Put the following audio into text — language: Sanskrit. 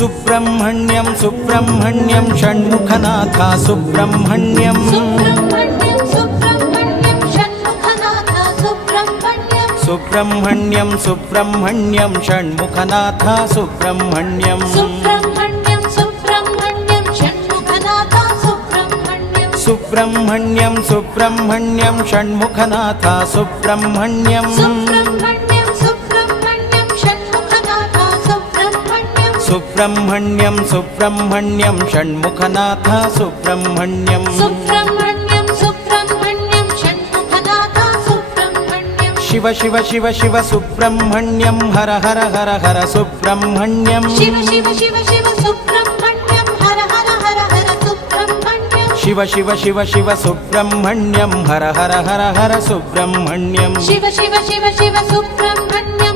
सुब्रह्मण्यं सुब्रह्मण्यं षण्मुखनाथ सुब्रह्मण्यं सुब्रह्मण्यं सुब्रह्मण्यं षण्मुखनाथ सुब्रह्मण्यं सुब्रह्मण्यं षण्मुखनाथ सुब्रह्मण्यं सुब्रह्मण्यं सुब्रह्मण्यं षण्मुखनाथ सुब्रह्मण्यं सुब्रह्मण्यं सुब्रह्मण्यं षण्मुखनाथ सुब्रह्मण्यं शिव शिव शिव शिव सुब्रह्मण्यं हर हर हर हर सुब्रह्मण्यं शिव शिव शिव शिव सुब्रह्मण्यं हर हर हर हर सुब्रह्मण्यं शिव शिव शिव शिव सुब्रह्मण्यं हर हर हर हर सुब्रह्मण्यं शिव शिव शिव शिव सुब्रह्मण्यं